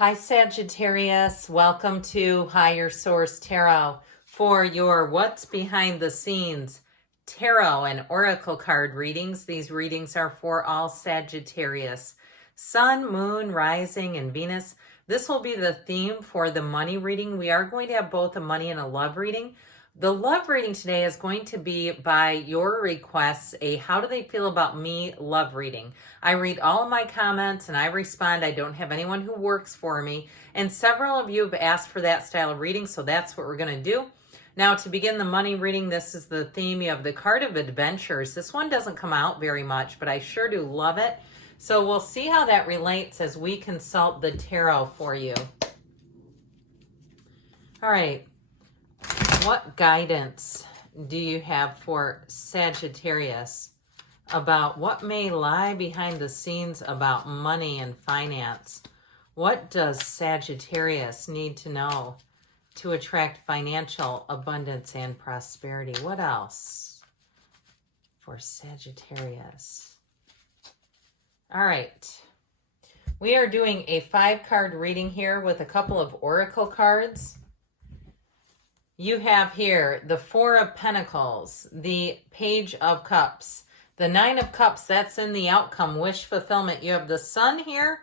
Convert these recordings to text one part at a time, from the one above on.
Hi, Sagittarius. Welcome to Higher Source Tarot for your What's Behind the Scenes Tarot and Oracle card readings. These readings are for all Sagittarius. Sun, Moon, Rising, and Venus. This will be the theme for the money reading. We are going to have both a money and a love reading. The love reading today is going to be by your requests, a how do they feel about me love reading. I read all of my comments and I respond. I don't have anyone who works for me. And several of you have asked for that style of reading, so that's what we're going to do. Now, to begin the money reading, this is the theme. You have the card of adventures. This one doesn't come out very much, but I sure do love it. So we'll see how that relates as we consult the tarot for you. All right. What guidance do you have for Sagittarius about what may lie behind the scenes about money and finance? What does Sagittarius need to know to attract financial abundance and prosperity? What else for Sagittarius? All right. We are doing a 5-card reading here with a couple of oracle cards. You have here the 4 of Pentacles, the Page of Cups, the 9 of Cups, that's in the outcome, wish fulfillment. You have the Sun here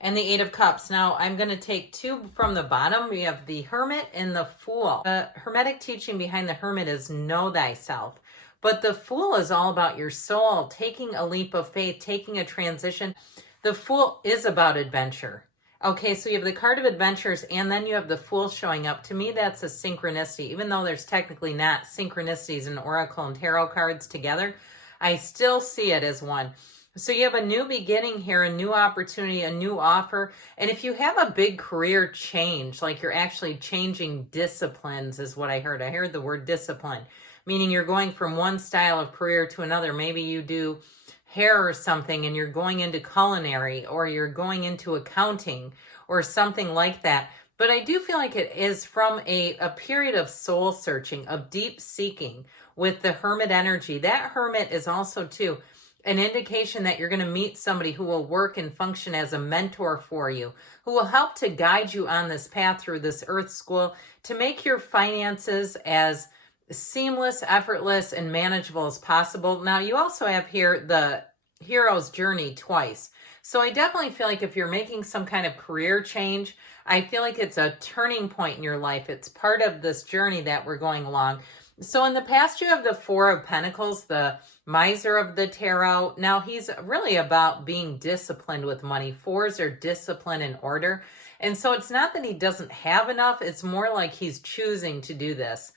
and the 8 of Cups. Now, I'm going to take 2 from the bottom. We have the Hermit and the Fool. The Hermetic teaching behind the Hermit is know thyself. But the Fool is all about your soul, taking a leap of faith, taking a transition. The Fool is about adventure. Okay, so you have the card of adventures and then you have the Fool showing up. To me, that's a synchronicity. Even though there's technically not synchronicities in Oracle and Tarot cards together, I still see it as one. So you have a new beginning here, a new opportunity, a new offer. And if you have a big career change, like you're actually changing disciplines is what I heard. I heard the word discipline, meaning you're going from one style of career to another. Maybe you do hair or something and you're going into culinary or you're going into accounting or something like that. But I do feel like it is from a period of soul searching, of deep seeking with the Hermit energy. That Hermit is also too an indication that you're going to meet somebody who will work and function as a mentor for you, who will help to guide you on this path through this earth school to make your finances as seamless, effortless, and manageable as possible. Now, you also have here the hero's journey twice. So I definitely feel like if you're making some kind of career change, I feel like it's a turning point in your life. It's part of this journey that we're going along. So in the past, you have the 4 of Pentacles, the miser of the tarot. Now, he's really about being disciplined with money. 4s are discipline and order. And so it's not that he doesn't have enough. It's more like he's choosing to do this.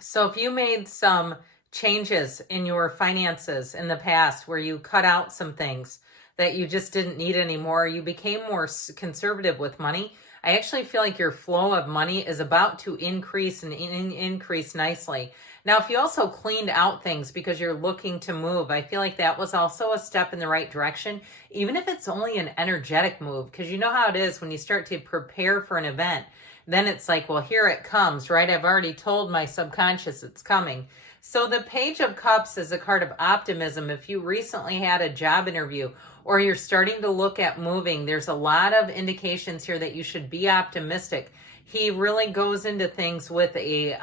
So if you made some changes in your finances in the past where you cut out some things that you just didn't need anymore, you became more conservative with money, I actually feel like your flow of money is about to increase and increase nicely. Now, if you also cleaned out things because you're looking to move, I feel like that was also a step in the right direction, even if it's only an energetic move, because you know how it is when you start to prepare for an event. Then it's like, well, here it comes, right? I've already told my subconscious it's coming. So the Page of Cups is a card of optimism. If you recently had a job interview or you're starting to look at moving, there's a lot of indications here that you should be optimistic. He really goes into things with a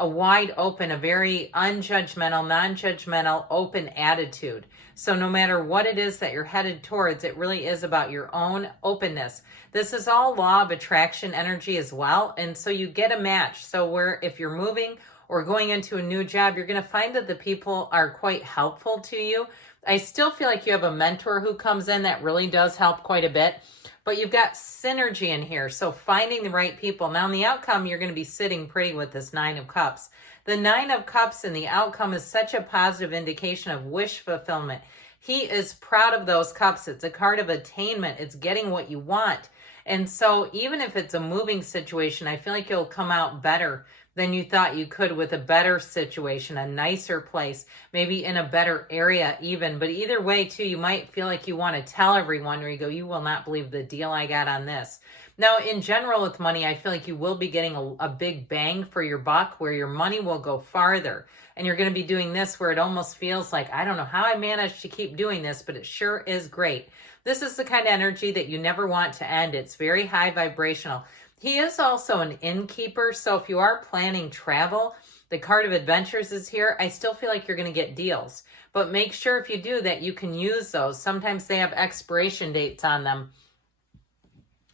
wide open, a very unjudgmental, non-judgmental, open attitude. So no matter what it is that you're headed towards, it really is about your own openness. This is all law of attraction energy as well. And so you get a match. So where if you're moving or going into a new job, you're going to find that the people are quite helpful to you. I still feel like you have a mentor who comes in that really does help quite a bit. But you've got synergy in here. So finding the right people. Now in the outcome, you're going to be sitting pretty with this 9 of Cups. The 9 of Cups in the outcome is such a positive indication of wish fulfillment. He is proud of those cups. It's a card of attainment. It's getting what you want. And so even if it's a moving situation, I feel like you'll come out better than you thought you could with a better situation, a nicer place, maybe in a better area even. But either way, too, you might feel like you want to tell everyone where you go, you will not believe the deal I got on this. Now, in general with money, I feel like you will be getting a big bang for your buck where your money will go farther. And you're going to be doing this where it almost feels like, I don't know how I managed to keep doing this, but it sure is great. This is the kind of energy that you never want to end. It's very high vibrational. He is also an innkeeper, so if you are planning travel, the card of adventures is here. I still feel like you're going to get deals, but make sure if you do that you can use those. Sometimes they have expiration dates on them.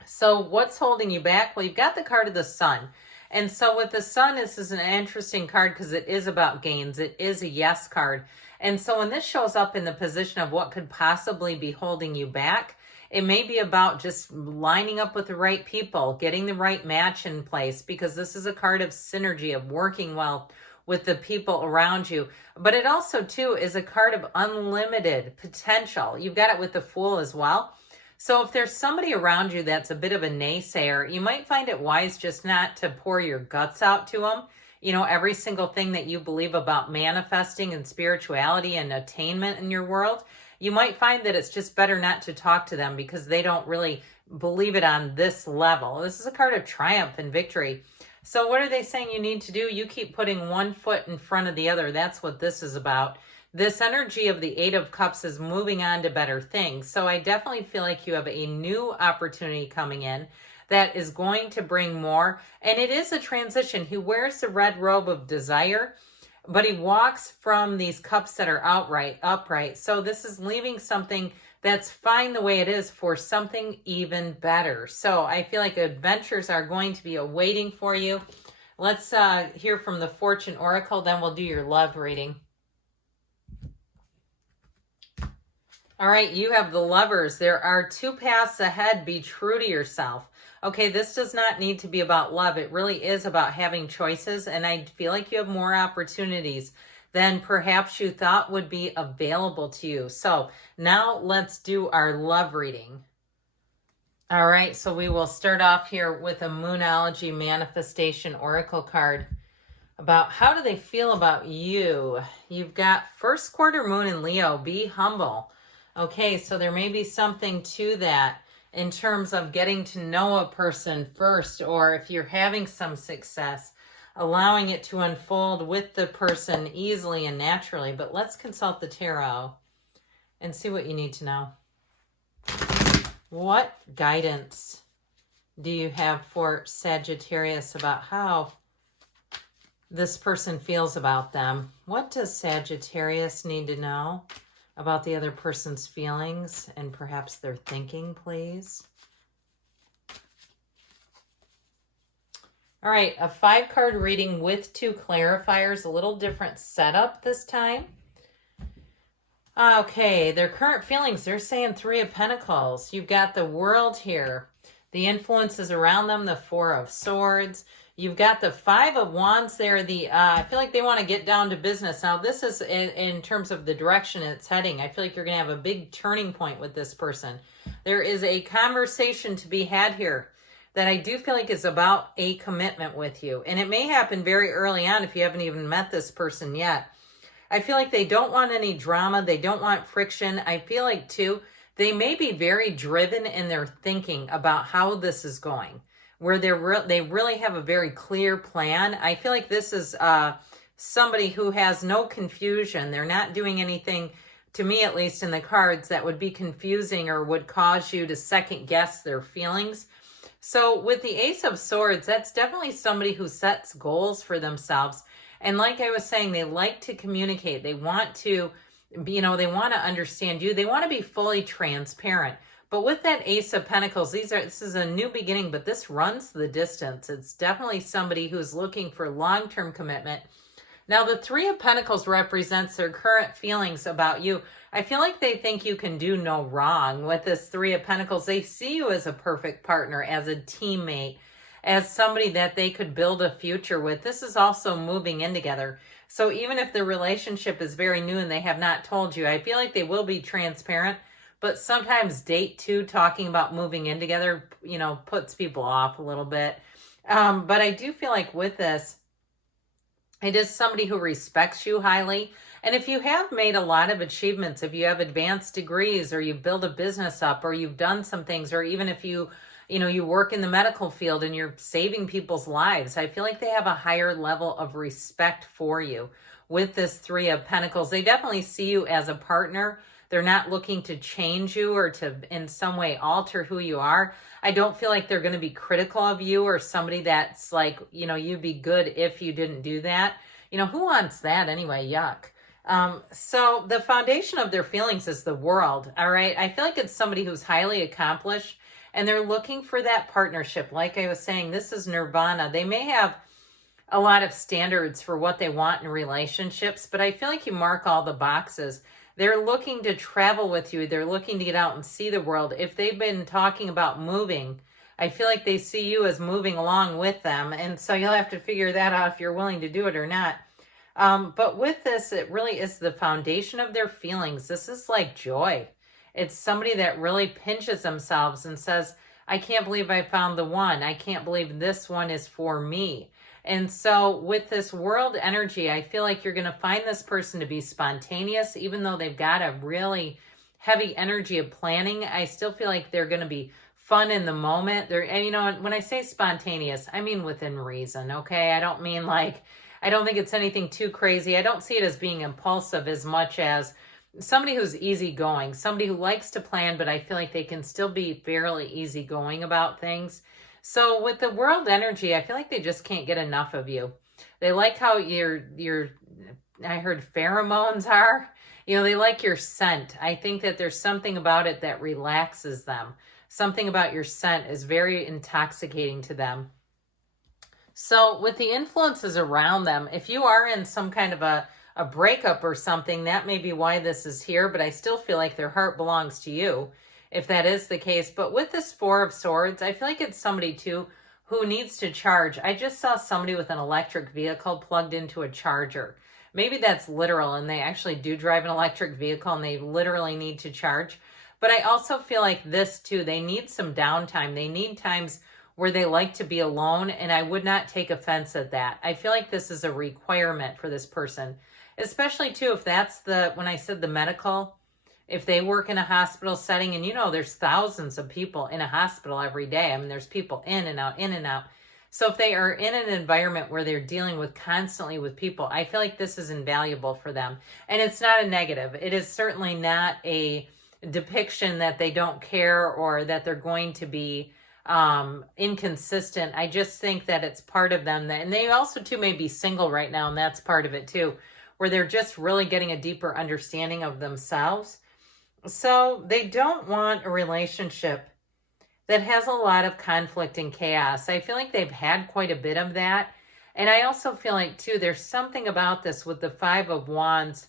So what's holding you back? Well, you've got the card of the Sun. And so with the Sun, this is an interesting card because it is about gains. It is a yes card. And so when this shows up in the position of what could possibly be holding you back, it may be about just lining up with the right people, getting the right match in place, because this is a card of synergy, of working well with the people around you. But it also, too, is a card of unlimited potential. You've got it with the Fool as well. So if there's somebody around you that's a bit of a naysayer, you might find it wise just not to pour your guts out to them. You know, every single thing that you believe about manifesting and spirituality and attainment in your world, you might find that it's just better not to talk to them because they don't really believe it on this level. This is a card of triumph and victory. So what are they saying you need to do? You keep putting one foot in front of the other. That's what this is about. This energy of the Eight of Cups is moving on to better things. So I definitely feel like you have a new opportunity coming in that is going to bring more. And it is a transition. He wears the red robe of desire, but he walks from these cups that are upright. So this is leaving something that's fine the way it is for something even better. So I feel like adventures are going to be awaiting for you. Let's hear from the Fortune Oracle, then we'll do your love reading. All right, you have the Lovers. There are two paths ahead. Be true to yourself. Okay, this does not need to be about love. It really is about having choices, and I feel like you have more opportunities than perhaps you thought would be available to you. So now let's do our love reading. All right, so we will start off here with a Moonology Manifestation Oracle card about how do they feel about you. You've got first quarter moon in Leo. Be humble. Okay, so there may be something to that in terms of getting to know a person first, or if you're having some success, allowing it to unfold with the person easily and naturally. But let's consult the tarot and see what you need to know. What guidance do you have for Sagittarius about how this person feels about them? What does Sagittarius need to know about the other person's feelings and perhaps their thinking, please? All right, a 5-card reading with 2 clarifiers, a little different setup this time. Okay, their current feelings, they're saying 3 of Pentacles. You've got the World here. The influences around them, the 4 of Swords. You've got the 5 of Wands there. I feel like they want to get down to business. Now, this is in terms of the direction it's heading. I feel like you're going to have a big turning point with this person. There is a conversation to be had here that I do feel like is about a commitment with you. And it may happen very early on if you haven't even met this person yet. I feel like they don't want any drama. They don't want friction. I feel like, too, they may be very driven in their thinking about how this is going, where they really have a very clear plan. I feel like this is somebody who has no confusion. They're not doing anything, to me at least in the cards, that would be confusing or would cause you to second guess their feelings. So with the Ace of Swords, that's definitely somebody who sets goals for themselves. And like I was saying, they like to communicate. They want to, they want to understand you. They want to be fully transparent. But with that Ace of Pentacles, this is a new beginning, but this runs the distance. It's definitely somebody who's looking for long-term commitment. Now, the 3 of Pentacles represents their current feelings about you. I feel like they think you can do no wrong with this 3 of Pentacles. They see you as a perfect partner, as a teammate, as somebody that they could build a future with. This is also moving in together. So even if the relationship is very new and they have not told you, I feel like they will be transparent. But sometimes date 2, talking about moving in together, puts people off a little bit. But I do feel like with this, it is somebody who respects you highly. And if you have made a lot of achievements, if you have advanced degrees, or you build a business up, or you've done some things, or even if you work in the medical field and you're saving people's lives, I feel like they have a higher level of respect for you with this 3 of Pentacles. They definitely see you as a partner They're not looking to change you or to in some way alter who you are. I don't feel like they're going to be critical of you or somebody that's like, you'd be good if you didn't do that. Who wants that anyway? Yuck. So the foundation of their feelings is the world. All right. I feel like it's somebody who's highly accomplished and they're looking for that partnership. Like I was saying, this is nirvana. They may have a lot of standards for what they want in relationships, but I feel like you mark all the boxes. They're looking to travel with you. They're looking to get out and see the world. If they've been talking about moving, I feel like they see you as moving along with them. And so you'll have to figure that out if you're willing to do it or not. But with this, it really is the foundation of their feelings. This is like joy. It's somebody that really pinches themselves and says, I can't believe I found the one. I can't believe this one is for me. And so with this world energy, I feel like you're going to find this person to be spontaneous, even though they've got a really heavy energy of planning. I still feel like they're going to be fun in the moment. And when I say spontaneous, I mean within reason. Okay. I don't mean like, I don't think it's anything too crazy. I don't see it as being impulsive as much as somebody who's easygoing, somebody who likes to plan, but I feel like they can still be fairly easygoing about things. So with the world energy, I feel like they just can't get enough of you. They like how I heard pheromones are, they like your scent. I think that there's something about it that relaxes them. Something about your scent is very intoxicating to them. So with the influences around them, if you are in some kind of a breakup or something, that may be why this is here, but I still feel like their heart belongs to you, if that is the case. But with this Four of Swords, I feel like it's somebody too who needs to charge. I just saw somebody with an electric vehicle plugged into a charger. Maybe that's literal and they actually do drive an electric vehicle and they literally need to charge. But I also feel like this too, they need some downtime. They need times where they like to be alone, and I would not take offense at that. I feel like this is a requirement for this person, especially too if that's when I said the medical, if they work in a hospital setting, and there's thousands of people in a hospital every day. I mean, there's people in and out, in and out. So if they are in an environment where they're dealing with constantly with people, I feel like this is invaluable for them. And it's not a negative. It is certainly not a depiction that they don't care or that they're going to be inconsistent. I just think that it's part of them and they also too may be single right now, and that's part of it too, where they're just really getting a deeper understanding of themselves. So they don't want a relationship that has a lot of conflict and chaos. I feel like they've had quite a bit of that. And I also feel like too, there's something about this with the Five of Wands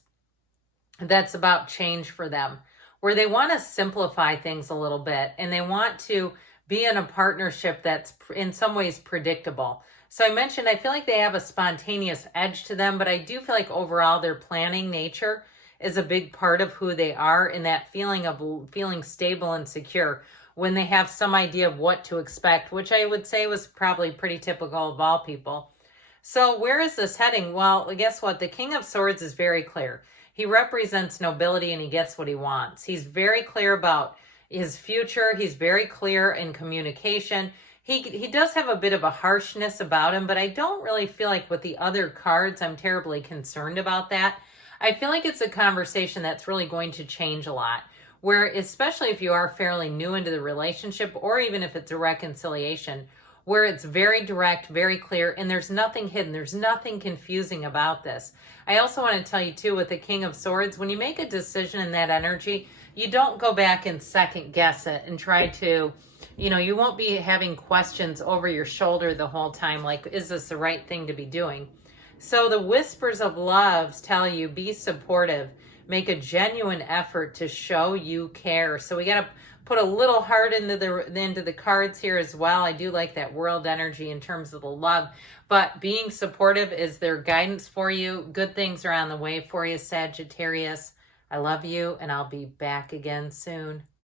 that's about change for them, where they want to simplify things a little bit and they want to be in a partnership that's in some ways predictable. So I mentioned, I feel like they have a spontaneous edge to them, but I do feel like overall their planning nature is a big part of who they are, and that feeling of feeling stable and secure when they have some idea of what to expect, which I would say was probably pretty typical of all people. So where is this heading? Well, guess what? The King of Swords is very clear. He represents nobility and he gets what he wants. He's very clear about his future. He's very clear in communication. He does have a bit of a harshness about him, but I don't really feel like with the other cards, I'm terribly concerned about that. I feel like it's a conversation that's really going to change a lot, where especially if you are fairly new into the relationship, or even if it's a reconciliation, where it's very direct, very clear, and there's nothing hidden. There's nothing confusing about this. I also want to tell you too, with the King of Swords, when you make a decision in that energy, you don't go back and second guess it and try to, you won't be having questions over your shoulder the whole time, like, is this the right thing to be doing? So the whispers of loves tell you, be supportive, make a genuine effort to show you care. So we got to put a little heart into the cards here as well. I do like that world energy in terms of the love, but being supportive is their guidance for you. Good things are on the way for you, Sagittarius. I love you, and I'll be back again soon.